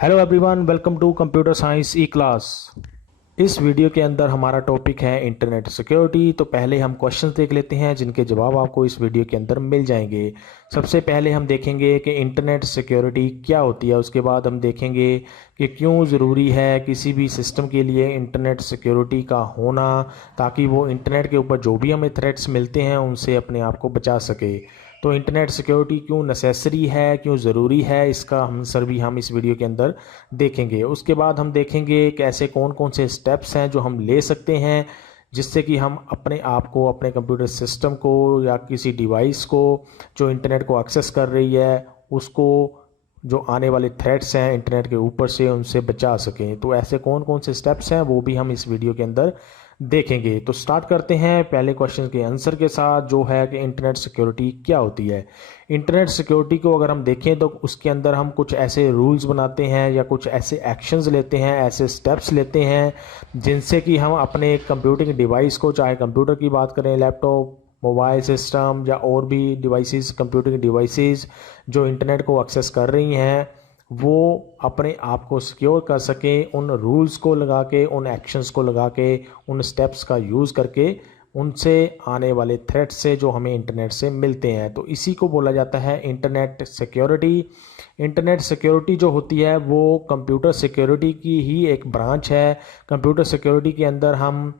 Hello everyone, welcome to computer science e class. इस video के अंदर हमारा टॉपिक है इंटरनेट सिक्योरिटी। तो पहले हम क्वेश्चंस देख लेते हैं जिनके जवाब आपको इस वीडियो के अंदर मिल जाएंगे। सबसे पहले हम देखेंगे कि इंटरनेट सिक्योरिटी क्या होती है। उसके बाद हम देखेंगे कि क्यों ज़रूरी है किसी भी सिस्टम के लिए इंटरनेट सिक्योरिटी का होना, ताकि वो इंटरनेट के ऊपर जो भी हमें थ्रेट्स मिलते हैं उनसे अपने आप को बचा सके। तो इंटरनेट सिक्योरिटी क्यों नेसेसरी है, क्यों ज़रूरी है, इसका आंसर भी हम इस वीडियो के अंदर देखेंगे। उसके बाद हम देखेंगे कि ऐसे कौन कौन से स्टेप्स हैं जो हम ले सकते हैं जिससे कि हम अपने आप को, अपने कंप्यूटर सिस्टम को या किसी डिवाइस को जो इंटरनेट को एक्सेस कर रही है उसको, जो आने वाले थ्रेट्स हैं इंटरनेट के ऊपर से, उनसे बचा सकें। तो ऐसे कौन कौन से स्टेप्स हैं वो भी हम इस वीडियो के अंदर देखेंगे। तो स्टार्ट करते हैं पहले क्वेश्चन के आंसर के साथ, जो है कि इंटरनेट सिक्योरिटी क्या होती है। इंटरनेट सिक्योरिटी को अगर हम देखें तो उसके अंदर हम कुछ ऐसे रूल्स बनाते हैं या कुछ ऐसे एक्शंस लेते हैं, ऐसे स्टेप्स लेते हैं जिनसे कि हम अपने कंप्यूटिंग डिवाइस को, चाहे कंप्यूटर की बात करें, लैपटॉप, मोबाइल सिस्टम या और भी डिवाइसेस, कंप्यूटिंग डिवाइसेस जो इंटरनेट को एक्सेस कर रही हैं, वो अपने आप को सिक्योर कर सकें उन रूल्स को लगा के, उन एक्शंस को लगा के, उन स्टेप्स का यूज़ करके उनसे आने वाले थ्रेट से जो हमें इंटरनेट से मिलते हैं। तो इसी को बोला जाता है इंटरनेट सिक्योरिटी। इंटरनेट सिक्योरिटी जो होती है वो कंप्यूटर सिक्योरिटी की ही एक ब्रांच है। कंप्यूटर सिक्योरिटी के अंदर हम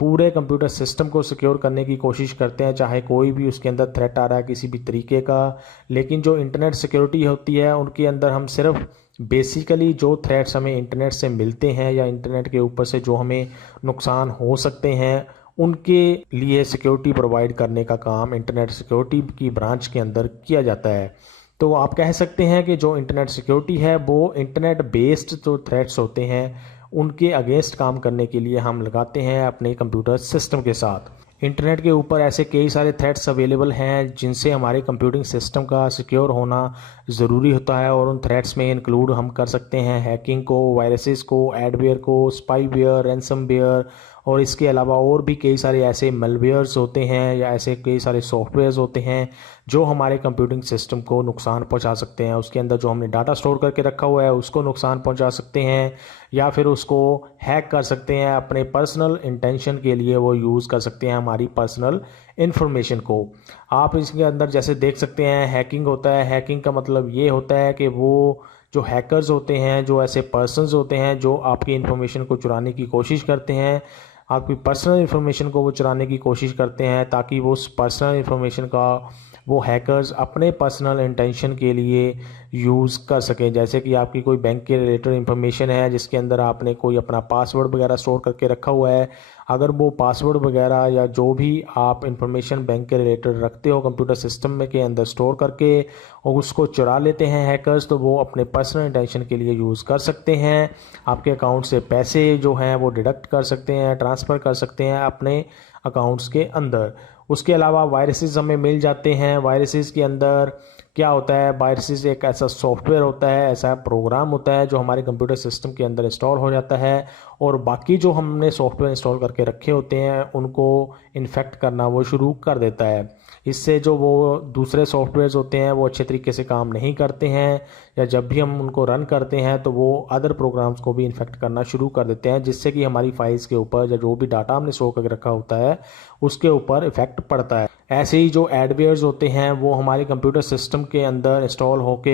पूरे कंप्यूटर सिस्टम को सिक्योर करने की कोशिश करते हैं, चाहे कोई भी उसके अंदर थ्रेट आ रहा है किसी भी तरीके का। लेकिन जो इंटरनेट सिक्योरिटी होती है उनके अंदर हम सिर्फ बेसिकली जो थ्रेट्स हमें इंटरनेट से मिलते हैं या इंटरनेट के ऊपर से जो हमें नुकसान हो सकते हैं उनके लिए सिक्योरिटी प्रोवाइड करने का काम इंटरनेट सिक्योरिटी की ब्रांच के अंदर किया जाता है। तो आप कह सकते हैं कि जो इंटरनेट सिक्योरिटी है वो इंटरनेट बेस्ड जो थ्रेट्स होते हैं उनके अगेंस्ट काम करने के लिए हम लगाते हैं अपने कंप्यूटर सिस्टम के साथ। इंटरनेट के ऊपर ऐसे कई सारे थ्रेट्स अवेलेबल हैं जिनसे हमारे कंप्यूटिंग सिस्टम का सिक्योर होना ज़रूरी होता है, और उन थ्रेट्स में इंक्लूड हम कर सकते हैं हैकिंग को, वायरसेस को, एडवेयर को, स्पाईवेयर, रैंसमवेयर, और इसके अलावा और भी कई सारे ऐसे मलवेयर्स होते हैं या ऐसे कई सारे सॉफ्टवेयर्स होते हैं जो हमारे कंप्यूटिंग सिस्टम को नुकसान पहुंचा सकते हैं। उसके अंदर जो हमने डाटा स्टोर करके रखा हुआ है उसको नुकसान पहुंचा सकते हैं, या फिर उसको हैक कर सकते हैं, अपने पर्सनल इंटेंशन के लिए वो यूज़ कर सकते हैं हमारी पर्सनल इन्फॉर्मेशन को। आप इसके अंदर जैसे देख सकते हैं हैकिंग होता है। हैकिंग का मतलब ये होता है कि वो जो हैकर्स होते हैं, जो ऐसे पर्सन्स होते हैं जो आपकी इन्फॉर्मेशन को चुराने की कोशिश करते हैं, आपकी पर्सनल इन्फॉर्मेशन को वो चुराने की कोशिश करते हैं, ताकि वो उस पर्सनल इन्फॉर्मेशन का वो हैकर्स अपने पर्सनल इंटेंशन के लिए यूज़ कर सकें। जैसे कि आपकी कोई बैंक के रिलेटेड इन्फॉर्मेशन है जिसके अंदर आपने कोई अपना पासवर्ड वगैरह स्टोर करके रखा हुआ है, अगर वो पासवर्ड वगैरह या जो भी आप इंफॉर्मेशन बैंक के रिलेटेड रखते हो कंप्यूटर सिस्टम में के अंदर स्टोर करके और उसको चुरा लेते हैं हैकर्स, तो वो अपने पर्सनल इंटेंशन के लिए यूज़ कर सकते हैं। आपके अकाउंट से पैसे जो हैं वो डिडक्ट कर सकते हैं, ट्रांसफ़र कर सकते हैं अपने अकाउंट्स के अंदर। उसके अलावा वायरसेस हमें मिल जाते हैं। वायरसेस के अंदर क्या होता है, वायरसेस एक ऐसा सॉफ्टवेयर होता है, ऐसा प्रोग्राम होता है जो हमारे कंप्यूटर सिस्टम के अंदर इंस्टॉल हो जाता है, और बाकी जो हमने सॉफ्टवेयर इंस्टॉल करके रखे होते हैं उनको इन्फेक्ट करना वो शुरू कर देता है। इससे जो वो दूसरे सॉफ्टवेयर्स होते हैं वो अच्छे तरीके से काम नहीं करते हैं, या जब भी हम उनको रन करते हैं तो वो अदर प्रोग्राम्स को भी इन्फेक्ट करना शुरू कर देते हैं, जिससे कि हमारी फाइल्स के ऊपर या जो भी डाटा हमने स्टोर करके रखा होता है उसके ऊपर इफेक्ट पड़ता है। ऐसे ही जो एडवेयर्स होते हैं वो हमारे कंप्यूटर सिस्टम के अंदर इंस्टॉल होके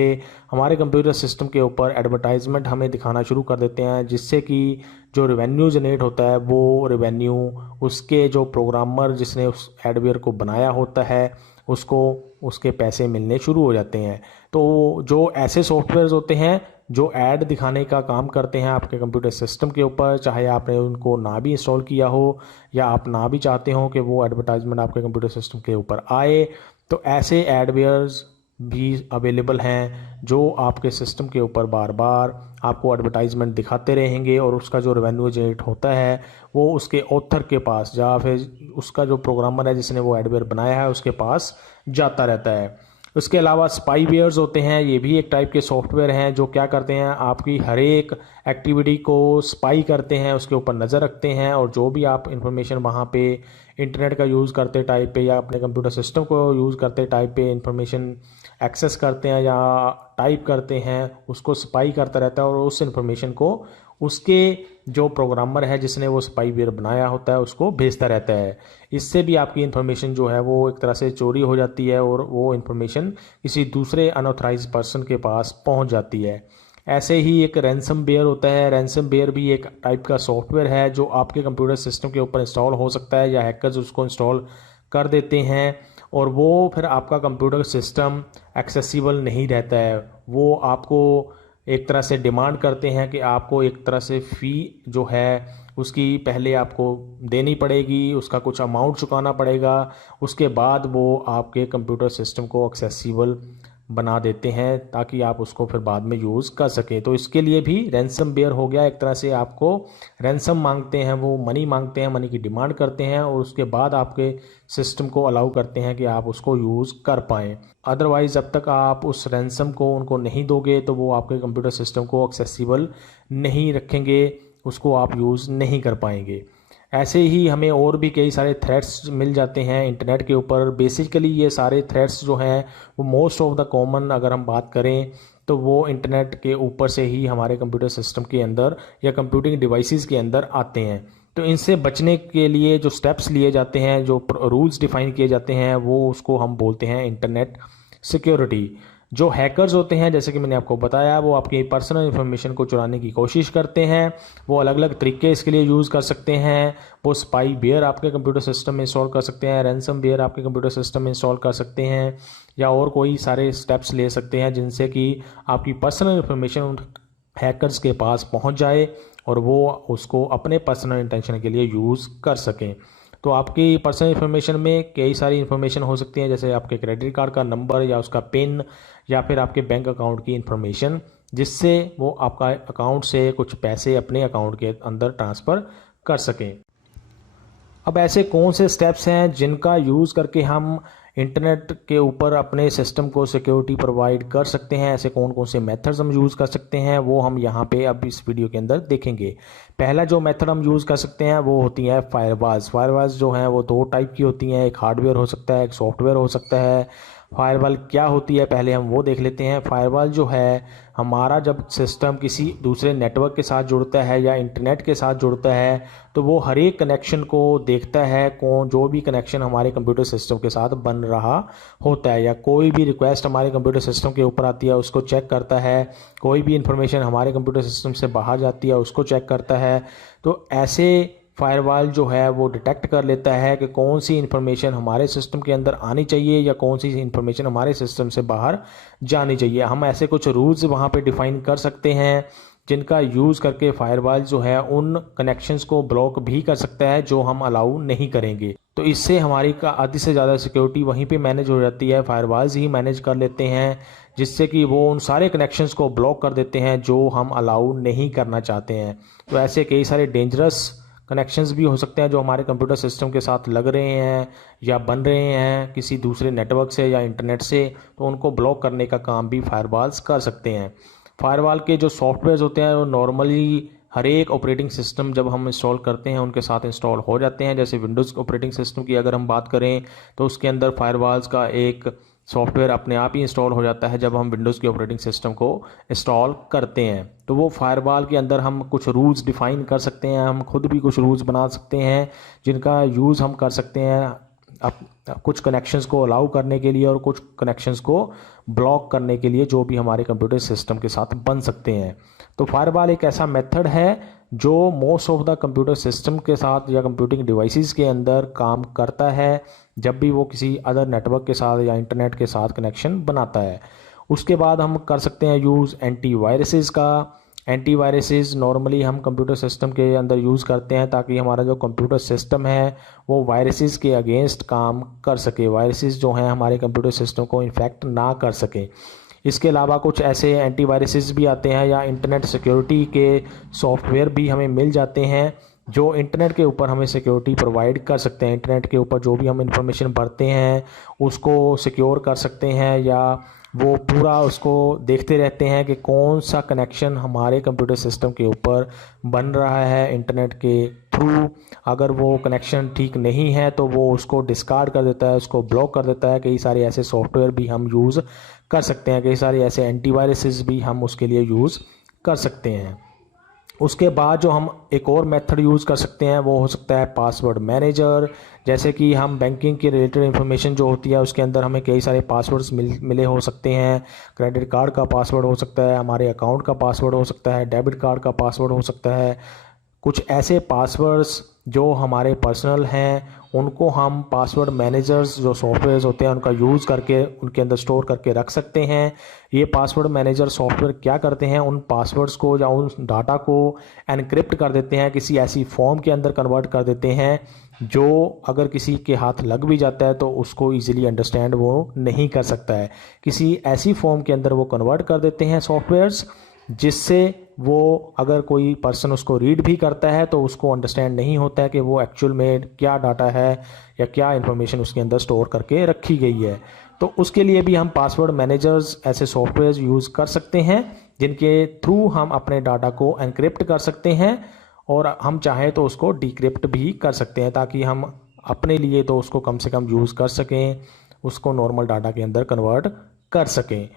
हमारे कंप्यूटर सिस्टम के ऊपर एडवर्टाइजमेंट हमें दिखाना शुरू कर देते हैं, जिससे कि जो रेवेन्यू जनरेट होता है वो रेवेन्यू उसके जो प्रोग्रामर जिसने उस एडवेयर को बनाया होता है उसको उसके पैसे मिलने शुरू हो जाते हैं। तो जो ऐसे सॉफ्टवेयर्स होते हैं जो ऐड दिखाने का काम करते हैं आपके कंप्यूटर सिस्टम के ऊपर, चाहे आपने उनको ना भी इंस्टॉल किया हो या आप ना भी चाहते हो कि वो एडवर्टाइजमेंट आपके कंप्यूटर सिस्टम के ऊपर आए, तो ऐसे एडवेयर्स भी अवेलेबल हैं जो आपके सिस्टम के ऊपर बार बार आपको एडवर्टाइजमेंट दिखाते रहेंगे, और उसका जो रेवेन्यू जनरेट होता है वो उसके ऑथर के पास या फिर उसका जो प्रोग्रामर है जिसने वो एडवेयर बनाया है उसके पास जाता रहता है। उसके अलावा स्पाईवेयर्स होते हैं, ये भी एक टाइप के सॉफ्टवेयर हैं जो क्या करते हैं, आपकी हर एक एक्टिविटी को स्पाई करते हैं, उसके ऊपर नज़र रखते हैं, और जो भी आप इंफॉर्मेशन वहाँ पे इंटरनेट का यूज़ करते टाइप पे या अपने कंप्यूटर सिस्टम को यूज़ करते टाइप पे इंफॉर्मेशन एक्सेस करते हैं या टाइप करते हैं, उसको स्पाई करता रहता है और उस इंफॉर्मेशन को उसके जो प्रोग्रामर है जिसने वो स्पाईवेयर बनाया होता है उसको भेजता रहता है। इससे भी आपकी इन्फॉर्मेशन जो है वो एक तरह से चोरी हो जाती है और वो इन्फॉर्मेशन किसी दूसरे अनऑथराइज्ड पर्सन के पास पहुंच जाती है। ऐसे ही एक रैंसमवेयर होता है। रैंसमवेयर भी एक टाइप का सॉफ्टवेयर है जो आपके कंप्यूटर सिस्टम के ऊपर इंस्टॉल हो सकता है या हैकर्स उसको इंस्टॉल कर देते हैं और वो फिर आपका कंप्यूटर सिस्टम एक्सेसिबल नहीं रहता है। वो आपको एक तरह से डिमांड करते हैं कि आपको एक तरह से फ़ी जो है उसकी पहले आपको देनी पड़ेगी, उसका कुछ अमाउंट चुकाना पड़ेगा, उसके बाद वो आपके कंप्यूटर सिस्टम को एक्सेसिबल बना देते हैं ताकि आप उसको फिर बाद में यूज़ कर सकें। तो इसके लिए भी रैंसमवेयर हो गया, एक तरह से आपको रैंसम मांगते हैं, वो मनी मांगते हैं, मनी की डिमांड करते हैं और उसके बाद आपके सिस्टम को अलाउ करते हैं कि आप उसको यूज़ कर पाएँ। अदरवाइज़ जब तक आप उस रैंसम को उनको नहीं दोगे तो वो आपके कंप्यूटर सिस्टम को एक्सेसिबल नहीं रखेंगे, उसको आप यूज़ नहीं कर पाएंगे। ऐसे ही हमें और भी कई सारे थ्रेट्स मिल जाते हैं इंटरनेट के ऊपर। बेसिकली ये सारे थ्रेट्स जो हैं वो मोस्ट ऑफ द कॉमन अगर हम बात करें तो वो इंटरनेट के ऊपर से ही हमारे कंप्यूटर सिस्टम के अंदर या कंप्यूटिंग डिवाइसेस के अंदर आते हैं। तो इनसे बचने के लिए जो स्टेप्स लिए जाते हैं, जो रूल्स डिफाइन किए जाते हैं, वो उसको हम बोलते हैं इंटरनेट सिक्योरिटी। जो हैकर्स होते हैं जैसे कि मैंने आपको बताया वो आपकी पर्सनल इन्फॉर्मेशन को चुराने की कोशिश करते हैं। वो अलग अलग तरीके इसके लिए यूज़ कर सकते हैं। वो स्पाईवेयर आपके कंप्यूटर सिस्टम में इंस्टॉल कर सकते हैं, रैंसमवेयर आपके कंप्यूटर सिस्टम में इंस्टॉल कर सकते हैं या और कोई सारे स्टेप्स ले सकते हैं जिनसे कि आपकी पर्सनल इन्फॉर्मेशन उन हैकर्स के पास पहुंच जाए और वो उसको अपने पर्सनल इंटेंशन के लिए यूज़ कर सकें। तो आपकी पर्सनल इन्फॉर्मेशन में कई सारी इन्फॉर्मेशन हो सकती है, जैसे आपके क्रेडिट कार्ड का नंबर या उसका पिन या फिर आपके बैंक अकाउंट की इन्फॉर्मेशन, जिससे वो आपका अकाउंट से कुछ पैसे अपने अकाउंट के अंदर ट्रांसफ़र कर सकें। अब ऐसे कौन से स्टेप्स हैं जिनका यूज़ करके हम इंटरनेट के ऊपर अपने सिस्टम को सिक्योरिटी प्रोवाइड कर सकते हैं, ऐसे कौन कौन से मेथड्स हम यूज़ कर सकते हैं वो हम यहाँ पे अब इस वीडियो के अंदर देखेंगे। पहला जो मेथड हम यूज़ कर सकते हैं वो होती है फायरवॉल्स। फायरवॉल्स जो हैं वो दो टाइप की होती हैं, एक हार्डवेयर हो सकता है, एक सॉफ्टवेयर हो सकता है। फायरवॉल क्या होती है पहले हम वो देख लेते हैं। फायरवॉल जो है हमारा जब सिस्टम किसी दूसरे नेटवर्क के साथ जुड़ता है या इंटरनेट के साथ जुड़ता है तो वो हर एक कनेक्शन को देखता है, कौन जो भी कनेक्शन हमारे कंप्यूटर सिस्टम के साथ बन रहा होता है या कोई भी रिक्वेस्ट हमारे कंप्यूटर सिस्टम के ऊपर आती है उसको चेक करता है, कोई भी इंफॉर्मेशन हमारे कंप्यूटर सिस्टम से बाहर जाती है उसको चेक करता है। तो ऐसे फायरवॉल जो है वो डिटेक्ट कर लेता है कि कौन सी इन्फॉर्मेशन हमारे सिस्टम के अंदर आनी चाहिए या कौन सी इन्फॉर्मेशन हमारे सिस्टम से बाहर जानी चाहिए। हम ऐसे कुछ रूल्स वहाँ पे डिफ़ाइन कर सकते हैं जिनका यूज़ करके फायरवॉल जो है उन कनेक्शंस को ब्लॉक भी कर सकता है जो हम अलाउ नहीं करेंगे। तो इससे हमारी का आधी से ज़्यादा सिक्योरिटी वहीं पे मैनेज हो जाती है, फायरवॉल्स ही मैनेज कर लेते हैं, जिससे कि वो उन सारे कनेक्शंस को ब्लॉक कर देते हैं जो हम अलाउ नहीं करना चाहते हैं। तो ऐसे कई सारे डेंजरस कनेक्शंस भी हो सकते हैं जो हमारे कंप्यूटर सिस्टम के साथ लग रहे हैं या बन रहे हैं किसी दूसरे नेटवर्क से या इंटरनेट से, तो उनको ब्लॉक करने का काम भी फायरवॉल्स कर सकते हैं। फायरवॉल के जो सॉफ्टवेयर्स होते हैं वो नॉर्मली हर एक ऑपरेटिंग सिस्टम जब हम इंस्टॉल करते हैं उनके साथ इंस्टॉल हो जाते हैं। जैसे विंडोज़ ऑपरेटिंग सिस्टम की अगर हम बात करें तो उसके अंदर फायरवॉल्स का एक सॉफ्टवेयर अपने आप ही इंस्टॉल हो जाता है जब हम विंडोज़ के ऑपरेटिंग सिस्टम को इंस्टॉल करते हैं। तो वो फायरवॉल के अंदर हम कुछ रूल्स डिफ़ाइन कर सकते हैं, हम खुद भी कुछ रूल्स बना सकते हैं जिनका यूज़ हम कर सकते हैं अब कुछ कनेक्शंस को अलाउ करने के लिए और कुछ कनेक्शंस को ब्लॉक करने के लिए जो भी हमारे कंप्यूटर सिस्टम के साथ बन सकते हैं। तो फायरवॉल एक ऐसा मेथड है जो most of the computer system के साथ या कंप्यूटिंग डिवाइसेस के अंदर काम करता है जब भी वो किसी अदर नेटवर्क के साथ या इंटरनेट के साथ कनेक्शन बनाता है। उसके बाद हम कर सकते हैं यूज़ एंटीवायरसेस का। एंटीवायरसेस नॉर्मली हम कंप्यूटर सिस्टम के अंदर यूज़ करते हैं ताकि हमारा जो कंप्यूटर सिस्टम है वो वायरसेस के अगेंस्ट काम कर सके, वायरसेस जो हैं हमारे कंप्यूटर सिस्टम को इन्फेक्ट ना कर सके। इसके अलावा कुछ ऐसे एंटीवायरसेस भी आते हैं या इंटरनेट सिक्योरिटी के सॉफ्टवेयर भी हमें मिल जाते हैं जो इंटरनेट के ऊपर हमें सिक्योरिटी प्रोवाइड कर सकते हैं। इंटरनेट के ऊपर जो भी हम इंफॉर्मेशन भरते हैं उसको सिक्योर कर सकते हैं, या वो पूरा उसको देखते रहते हैं कि कौन सा कनेक्शन हमारे कंप्यूटर सिस्टम के ऊपर बन रहा है इंटरनेट के थ्रू। अगर वो कनेक्शन ठीक नहीं है तो वो उसको डिस्कार्ड कर देता है, उसको ब्लॉक कर देता है। कई सारे ऐसे सॉफ्टवेयर भी हम यूज़ कर सकते हैं, कई सारे ऐसे एंटीवायरसेस भी हम उसके लिए यूज़ कर सकते हैं। उसके बाद जो हम एक और मेथड यूज़ कर सकते हैं वो हो सकता है पासवर्ड मैनेजर। जैसे कि हम बैंकिंग के रिलेटेड इन्फॉर्मेशन जो होती है उसके अंदर हमें कई सारे पासवर्ड्स मिले हो सकते हैं। क्रेडिट कार्ड का पासवर्ड हो सकता है, हमारे अकाउंट का पासवर्ड हो सकता है, डेबिट कार्ड का पासवर्ड हो सकता है। कुछ ऐसे पासवर्ड्स जो हमारे पर्सनल हैं उनको हम पासवर्ड मैनेजर्स जो सॉफ्टवेयर्स होते हैं उनका यूज़ करके उनके अंदर स्टोर करके रख सकते हैं। ये पासवर्ड मैनेजर सॉफ्टवेयर क्या करते हैं, उन पासवर्ड्स को या उन डाटा को एनक्रिप्ट कर देते हैं, किसी ऐसी फॉर्म के अंदर कन्वर्ट कर देते हैं जो अगर किसी के हाथ लग भी जाता है तो उसको ईजिली अंडरस्टैंड वो नहीं कर सकता है। किसी ऐसी फॉर्म के अंदर वो कन्वर्ट कर देते हैं सॉफ्टवेयर्स जिससे वो अगर कोई पर्सन उसको रीड भी करता है तो उसको अंडरस्टैंड नहीं होता है कि वो एक्चुअल में क्या डाटा है या क्या इन्फॉर्मेशन उसके अंदर स्टोर करके रखी गई है। तो उसके लिए भी हम पासवर्ड मैनेजर्स ऐसे सॉफ्टवेयर यूज़ कर सकते हैं जिनके थ्रू हम अपने डाटा को एनक्रिप्ट कर सकते हैं, और हम चाहें तो उसको डिक्रिप्ट भी कर सकते हैं ताकि हम अपने लिए तो उसको कम से कम यूज़ कर सकें, उसको नॉर्मल डाटा के अंदर कन्वर्ट कर सकें।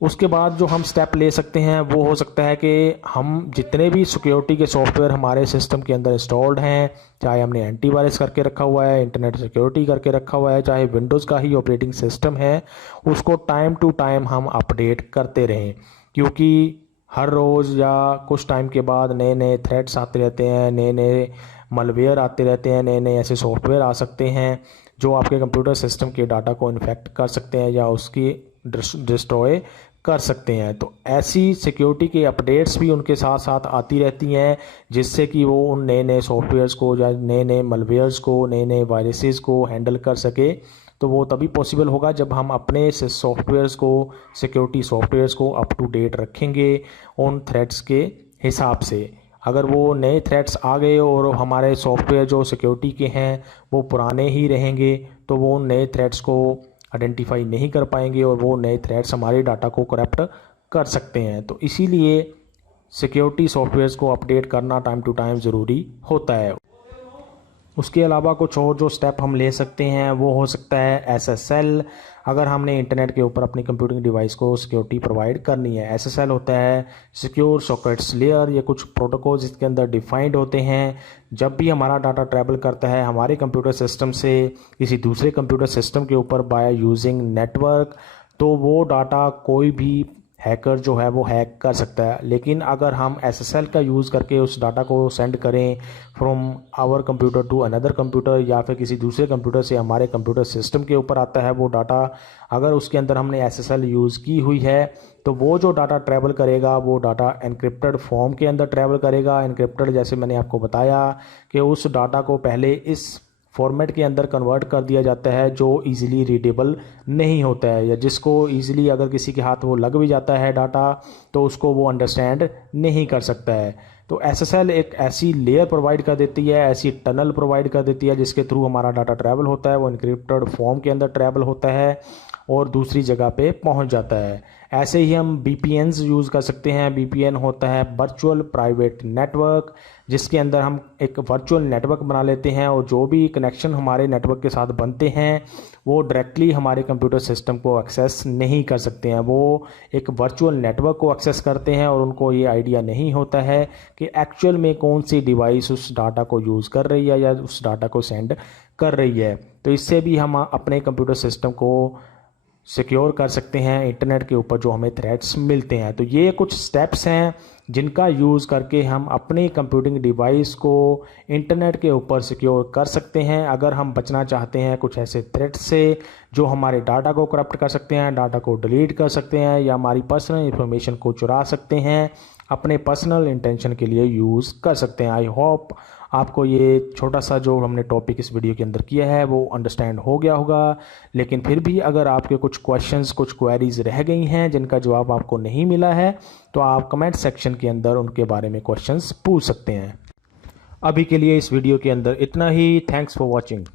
उसके बाद जो हम स्टेप ले सकते हैं वो हो सकता है कि हम जितने भी सिक्योरिटी के सॉफ्टवेयर हमारे सिस्टम के अंदर इंस्टॉल्ड हैं, चाहे हमने एंटीवायरस करके रखा हुआ है, इंटरनेट सिक्योरिटी करके रखा हुआ है, चाहे विंडोज़ का ही ऑपरेटिंग सिस्टम है, उसको टाइम टू टाइम हम अपडेट करते रहें। क्योंकि हर रोज़ या कुछ टाइम के बाद नए नए थ्रेट्स आते रहते हैं, नए नए मलवेयर आते रहते हैं, नए नए ऐसे सॉफ्टवेयर आ सकते हैं जो आपके कंप्यूटर सिस्टम के डाटा को इन्फेक्ट कर सकते हैं या उसकी डिस्ट्रॉय कर सकते हैं। तो ऐसी सिक्योरिटी के अपडेट्स भी उनके साथ साथ आती रहती हैं जिससे कि वो उन नए नए सॉफ्टवेयर्स को या नए नए मलवेयर्स को, नए नए वायरसेस को हैंडल कर सके। तो वो तभी पॉसिबल होगा जब हम अपने सॉफ्टवेयर्स को, सिक्योरिटी सॉफ्टवेयर्स को अप टू डेट रखेंगे उन थ्रेट्स के हिसाब से। अगर वो नए थ्रेट्स आ गए और हमारे सॉफ्टवेयर जो सिक्योरिटी के हैं वो पुराने ही रहेंगे तो वो नए थ्रेट्स को आइडेंटिफाई नहीं कर पाएंगे और वो नए थ्रेट्स हमारे डाटा को करप्ट कर सकते हैं। तो इसीलिए सिक्योरिटी सॉफ्टवेयर्स को अपडेट करना टाइम टू टाइम ज़रूरी होता है। उसके अलावा कुछ और जो स्टेप हम ले सकते हैं वो हो सकता है SSL। अगर हमने इंटरनेट के ऊपर अपनी कंप्यूटिंग डिवाइस को सिक्योरिटी प्रोवाइड करनी है, SSL होता है सिक्योर सॉकेट्स लेयर। ये कुछ प्रोटोकॉल्स इसके अंदर डिफाइंड होते हैं। जब भी हमारा डाटा ट्रैवल करता है हमारे कंप्यूटर सिस्टम से किसी दूसरे कंप्यूटर सिस्टम के ऊपर बाय यूजिंग नेटवर्क, तो वो डाटा कोई भी हैकर जो है वो हैक कर सकता है। लेकिन अगर हम SSL का यूज़ करके उस डाटा को सेंड करें from our computer to another computer, या फिर किसी दूसरे कंप्यूटर से हमारे कंप्यूटर सिस्टम के ऊपर आता है वो डाटा, अगर उसके अंदर हमने SSL यूज़ की हुई है तो वो जो डाटा ट्रैवल करेगा वो डाटा एनक्रिप्टेड फॉर्म के अंदर ट्रैवल करेगा। एनक्रिप्टेड जैसे मैंने आपको बताया कि उस डाटा को पहले इस फॉर्मेट के अंदर कन्वर्ट कर दिया जाता है जो इजीली रीडेबल नहीं होता है, या जिसको इजीली अगर किसी के हाथ वो लग भी जाता है डाटा तो उसको वो अंडरस्टैंड नहीं कर सकता है। तो SSL एक ऐसी लेयर प्रोवाइड कर देती है, ऐसी टनल प्रोवाइड कर देती है जिसके थ्रू हमारा डाटा ट्रैवल होता है, वो इनक्रिप्टेड फॉर्म के अंदर ट्रैवल होता है और दूसरी जगह पे पहुंच जाता है। ऐसे ही हम VPNs यूज़ कर सकते हैं। VPN होता है वर्चुअल प्राइवेट नेटवर्क, जिसके अंदर हम एक वर्चुअल नेटवर्क बना लेते हैं और जो भी कनेक्शन हमारे नेटवर्क के साथ बनते हैं वो डायरेक्टली हमारे कंप्यूटर सिस्टम को एक्सेस नहीं कर सकते हैं। वो एक वर्चुअल नेटवर्क को एक्सेस करते हैं और उनको ये आइडिया नहीं होता है कि एक्चुअल में कौन सी डिवाइस उस डाटा को यूज़ कर रही है या उस डाटा को सेंड कर रही है। तो इससे भी हम अपने कंप्यूटर सिस्टम को सिक्योर कर सकते हैं इंटरनेट के ऊपर जो हमें थ्रेट्स मिलते हैं। तो ये कुछ स्टेप्स हैं जिनका यूज़ करके हम अपनी कंप्यूटिंग डिवाइस को इंटरनेट के ऊपर सिक्योर कर सकते हैं। अगर हम बचना चाहते हैं कुछ ऐसे थ्रेट से जो हमारे डाटा को करप्ट कर सकते हैं, डाटा को डिलीट कर सकते हैं या हमारी पर्सनल इन्फॉर्मेशन को चुरा सकते हैं, अपने पर्सनल इंटेंशन के लिए यूज़ कर सकते हैं। आई होप आपको ये छोटा सा जो हमने टॉपिक इस वीडियो के अंदर किया है वो अंडरस्टैंड हो गया होगा। लेकिन फिर भी अगर आपके कुछ क्वेश्चंस, कुछ क्वेरीज रह गई हैं जिनका जवाब आपको नहीं मिला है तो आप कमेंट सेक्शन के अंदर उनके बारे में क्वेश्चंस पूछ सकते हैं। अभी के लिए इस वीडियो के अंदर इतना ही। Thanks for watching.